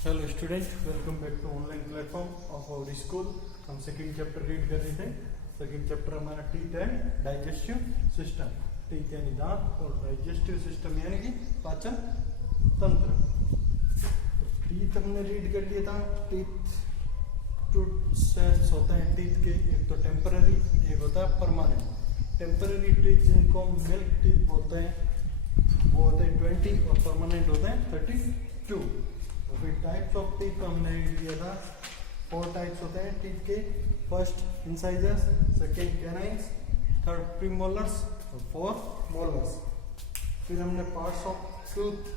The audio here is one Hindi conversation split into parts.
Hello student, welcome back to online platform of our school. हम सेकंड चैप्टर रीड कर रहे थे। सेकंड चैप्टर हमारा teeth and digestive system. Teeth यानी दांत और डाइजेस्टिव सिस्टम यानी कि पाचन तंत्र। टीथ हमने रीड कर लिया था। टीथ टू सेट्स होते हैं टीथ के, एक तो टेम्पररी, एक होता है परमानेंट। टेम्पररी टीथ जिनको मिल्क टीथ बोलते हैं वो होते हैं 20 और परमानेंट होते हैं 32। और फिर टाइप्स ऑफ टीथ का हमने रीड किया था। 4 टाइप्स होते हैं टीथ के। First incisors, second canines, third premolars और फोर्थ मोलर्स। फिर हमने पार्ट्स ऑफ टूथ,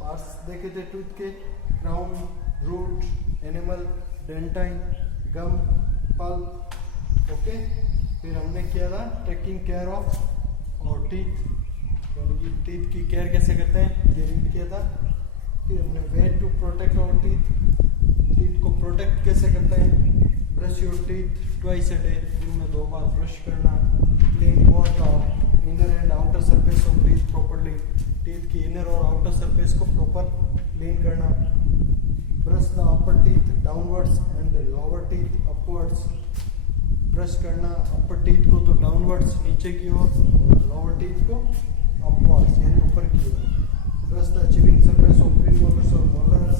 पार्ट्स देखे थे टूथ के, क्राउन, रूट, एनिमल, डेंटाइन, गम, पल्प। ओके, फिर हमने किया था टेकिंग केयर ऑफ और टीथ, यानी कि टीथ की केयर कैसे करते हैं ये रीड किया था। फिर हमने way to protect our teeth, teeth को प्रोटेक्ट कैसे करते हैं। Brush your teeth twice a day, दिन में 2 बार ब्रश करना। Clean both the inner and outer surface of teeth properly, teeth की इनर और आउटर सरफेस को प्रॉपर क्लीन करना। Brush the upper teeth downwards and the lower teeth upwards, brush करना अपर टीथ को तो डाउनवर्ड्स नीचे की ओर, लोअर टीथ को अपवर्ड्स यानी ऊपर की ओर। Brush the chewing surface of premolars और मोलर्स।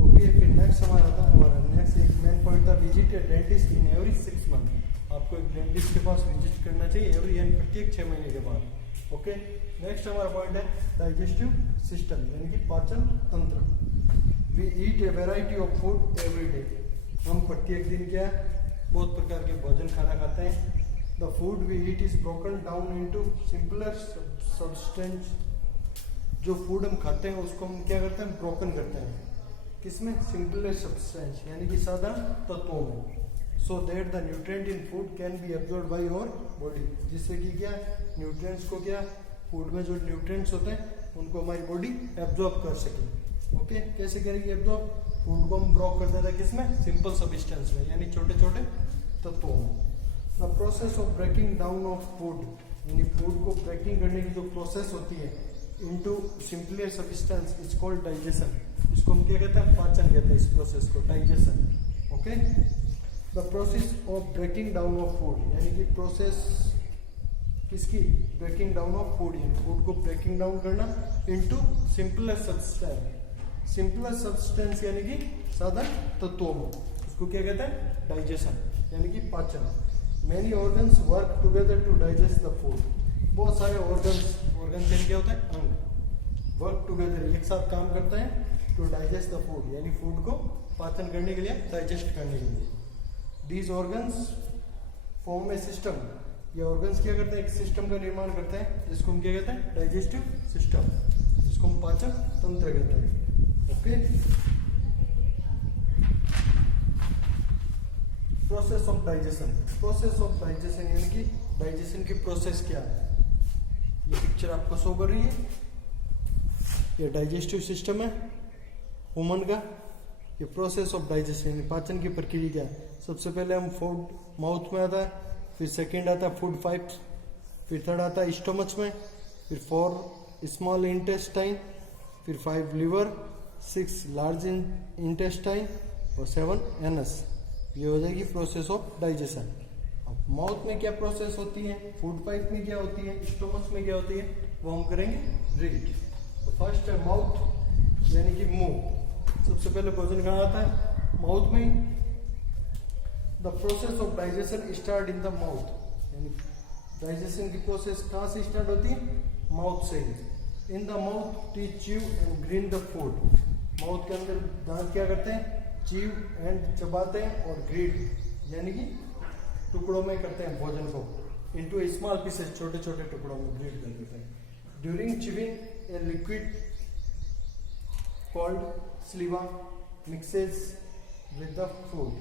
ओके, फिर नेक्स्ट हमारा था, और नेक्स्ट एक मेन पॉइंट था, visit a dentist in every 6 month. आपको एक डेंटिस्ट के पास विजिट करना चाहिए एवरी, यानी प्रत्येक 6 महीने के बाद। ओके, नेक्स्ट हमारा पॉइंट है डाइजेस्टिव सिस्टम यानी कि पाचन तंत्र। We eat a variety of food every day, हम प्रत्येक दिन क्या बहुत प्रकार के भोजन खाना खाते हैं। The food we eat is broken down into simpler substance, जो फूड हम खाते हैं उसको हम क्या करते हैं, ब्रोकन करते हैं। किसमें? सिंपलर सब्सटेंस यानी कि साधारण तत्वों में। So that the nutrient in food can be absorbed by our body, जिससे कि क्या न्यूट्रिएंट्स को, क्या फूड में जो न्यूट्रिएंट्स होते हैं उनको हमारी बॉडी एब्जॉर्ब कर सके। ओके, कैसे करेगी एब्जॉर्ब? फूड को हम ब्रोक कर देते हैं किसमें? सिंपल सब्सटेंस में यानी छोटे छोटे तत्वों में। The process of breaking down of food, यानी फूड को ब्रेकिंग करने की जो प्रोसेस होती है into simpler substance is called digestion. इसको हम क्या कहते हैं? पाचन कहते हैं इस प्रोसेस को, digestion. Okay, the process of breaking down of food, यानी कि प्रोसेस किसकी? ब्रेकिंग डाउन ऑफ फूड, यानी फूड को ब्रेकिंग डाउन करना into simpler substance. Simpler substance यानी कि साधारण तत्वों में, उसको क्या कहते हैं? डाइजेशन यानी कि पाचन। Many organs work together to digest the food, बहुत सारे ऑर्गन्स यानी क्या होता है? अंग वर्क टुगेदर, एक साथ काम करते हैं टू डाइजेस्ट द फूड, यानी फूड को पाचन करने के लिए, डाइजेस्ट करने के लिए। These organs form A system, ये ऑर्गन्स क्या करते हैं? एक सिस्टम का निर्माण करते हैं जिसको हम क्या कहते हैं? डाइजेस्टिव सिस्टम, जिसको हम पाचन तंत्र कहते हैं। Okay, process of digestion. Process of digestion यानी कि डाइजेशन की प्रोसेस क्या है? ये पिक्चर आपको शो कर रही है, ये डाइजेस्टिव सिस्टम है ह्यूमन का। ये प्रोसेस ऑफ डाइजेशन यानी पाचन की प्रक्रिया क्या है? सबसे पहले हम फूड माउथ में आता है, फिर सेकंड आता है फूड पाइप्स, फिर थर्ड आता है स्टोमच में, फिर 4 स्मॉल इंटेस्टाइन, फिर 5 लिवर, 6 लार्ज इंटेस्टाइन और 7 एनस। ये हो जाएगी प्रोसेस ऑफ डाइजेशन। अब माउथ में क्या प्रोसेस होती है, फूड पाइप में क्या होती है, स्टोमच में क्या होती है, वो हम करेंगे रीड। तो फर्स्ट है माउथ यानी कि मुंह। सबसे पहले भोजन कहाँ आता है? माउथ में ही। The process of digestion start in the mouth, यानी डाइजेशन की प्रोसेस कहाँ से स्टार्ट होती है? माउथ से ही। In the mouth teeth chew and grind the food, mouth के अंदर दांत क्या करते हैं? च्यू एंड चबाते हैं और ग्रीड यानी कि टुकड़ों में करते हैं भोजन को, इनटू स्मॉल पीसेस, छोटे छोटे टुकड़ों में ग्रेड कर देते हैं। During chewing a liquid called saliva mixes with the food,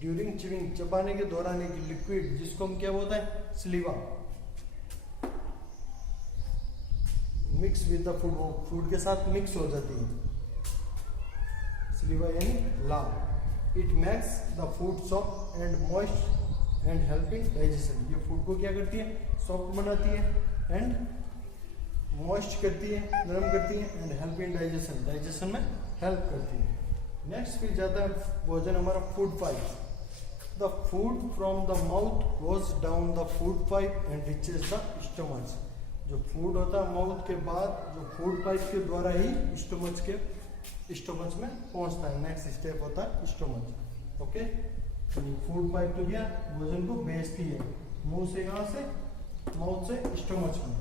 during chewing चबाने के दौरान एक लिक्विड जिसको हम क्या बोलते हैं? Saliva, mix with the food, वो फूड के साथ मिक्स हो जाती है, स्लीवा यानी लाल। It makes the food soft and moist and helping digestion, ये फूड को क्या करती है? सॉफ्ट बनाती है एंड मॉइस्ट करती है, नरम करती है, and help in digestion, digestion में हेल्प करती है। नेक्स्ट फिर जाता है भोजन हमारा food pipe. The food from the mouth goes down the food pipe and reaches the stomach. जो फूड होता है माउथ के बाद जो फूड पाइप के द्वारा ही स्टमच में पहुंचता है। नेक्स्ट स्टेप होता है स्टमच। ओके, फूड पाइप तो क्या भोजन को भेजती है मुंह से, कहां से, माउथ से स्टमच में।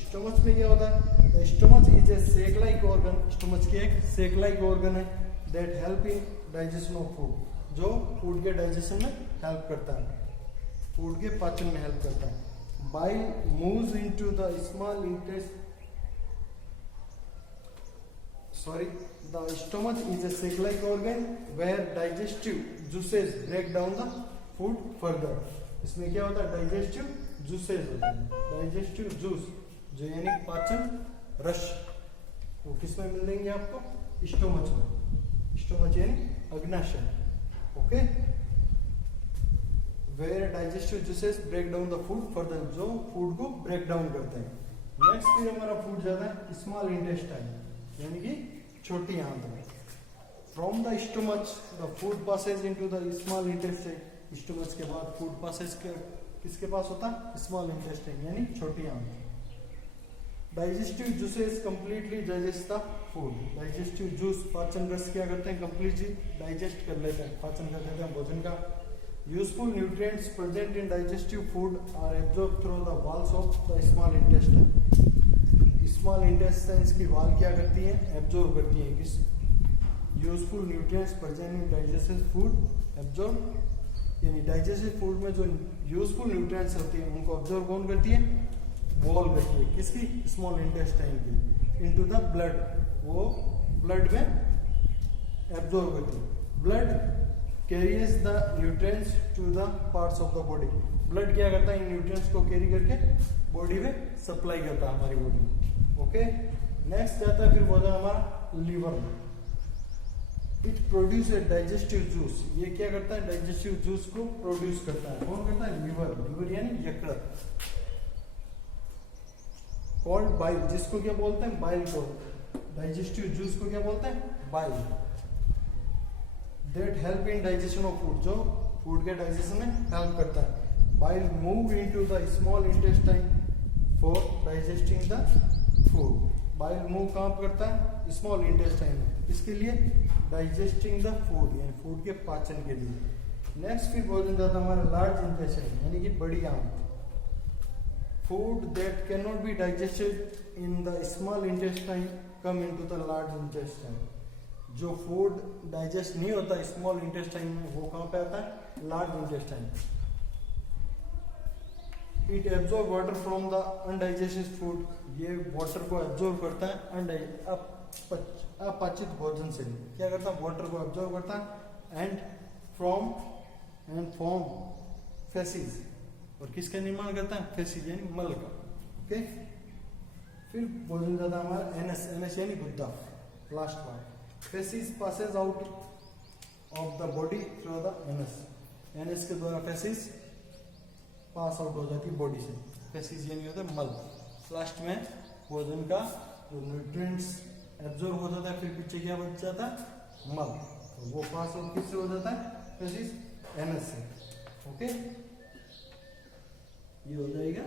स्टमच में क्या होता है, stomach is a sac like organ, stomach की एक सेक लाइक ऑर्गन है that help in digestion of food, जो फूड के डाइजेशन में हेल्प करता है, फूड के पाचन में हेल्प करता है। Bile moves into the small intestine, the stomach is a sac-like organ where digestive juices break down the food further। इसमें क्या होता है, डाइजेस्टिव जूसेस होते हैं। डाइजेस्टिव जूस जो यानी पाचन रस, वो किसमें मिलेंगे आपको, स्टोमच में। स्टोमच यानी अग्नाशय। Okay, where digestive juices break down the food further, जो फूड को ब्रेक डाउन करते हैं। नेक्स्ट फिर हमारा फूड जाता है स्मॉल इंटेस्टाइन, यानी कि छोटी आंत में। From the stomach the food passes into the small intestine. Stomach के बाद फूड पासेज किसके पास होता है, स्मॉल इंटेस्टाइन यानी छोटी आंत। Digestive juices completely digest the food. Digestive juice पाचन रस क्या करते हैं, कंप्लीटली डाइजेस्ट कर लेते हैं, पाचन कर लेते हैं भोजन का। Useful nutrients present in digestive food are absorb through the walls of the small intestine. Small intestines की वाल क्या करती है, एब्जॉर्ब करती है किस, useful nutrients present in digestive food absorb, यानी डाइजेस्टिव फूड में जो यूजफुल न्यूट्रिएंट्स होती है उनको ऑब्जर्व कौन करती है, वॉल करती है, किसकी, स्मॉल इंटेस्टाइन की, इनटू द ब्लड, वो ब्लड में एब्जॉर्ब करती है। Blood carries the nutrients to the parts of the body. Blood क्या करता है, इन न्यूट्रिएंट्स को कैरी करके बॉडी में सप्लाई करता है हमारी बॉडी में। ओके, नेक्स्ट जाता है फिर भोजन हमारा लीवर में। It produce a digestive juice. ये क्या करता है, डाइजेस्टिव जूस को प्रोड्यूस करता है। कौन करता है, लीवर। लीवर यानी यकृत। कॉल्ड बाइल, जिसको क्या बोलते हैं, बाइल को। डाइजेस्टिव जूस को क्या बोलते हैं, bile. That help in digestion of food, जो फूड के डाइजेशन में हेल्प करता है। Bile move into the small intestine for digesting the food. Bile move कहाँ करता है, स्मॉल इंटेस्टाइन में, इसके लिए डाइजेस्टिंग द फूड, यानी फूड के पाचन के लिए। नेक्स्ट फिर भोजन जाता है हमारा लार्ज इंटेस्टाइन, यानी कि बड़ी आंत। Food that can not be digested in the small intestine come into the large intestine. जो फूड डाइजेस्ट नहीं होता स्मॉल इंटेस्टाइन में, वो कहाँ पे आता है, large intestine. It absorb water from the undigested food. ये वाटर को एब्जॉर्ब करता है अपाचित भोजन से। क्या करता है, वाटर को एब्जॉर्ब करता है एंड फॉर्म फेसिस। और किसका निर्माण करता है, फेसिस यानी मल का। ओके, फिर भोजन जाता है हमारा एनएस। एनएस यानी गुद्दा, last part. Faeces passes out of the body through the anus. Anus के द्वारा फेसिस पास आउट हो जाती है बॉडी से। फेसिस यानी होता है मल। लास्ट में भोजन का जो न्यूट्रिएंट्स एब्जॉर्ब हो जाता है, फिर पीछे क्या बच जाता है, मल। तो वो पास आउट किससे हो जाता है, फेसिस, एनएस से। ओके, ये हो जाएगा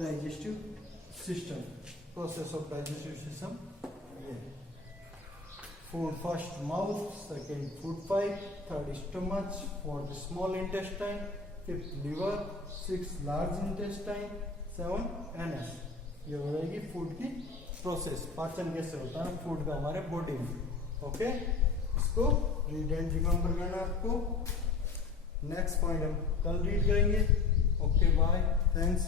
digestive system, process of digestive system. ये food first mouth, second food pipe, third stomach, fourth small intestine, fifth liver, six large intestine, seven anus. ये हो जाएगी फूड की प्रोसेस, पाचन कैसे होता है फूड का हमारे बॉडी में। ओके, इसको रीड एंड रिमेंबर करना आपको। नेक्स्ट पॉइंट हम कल रीड करेंगे। Okay, bye, thanks.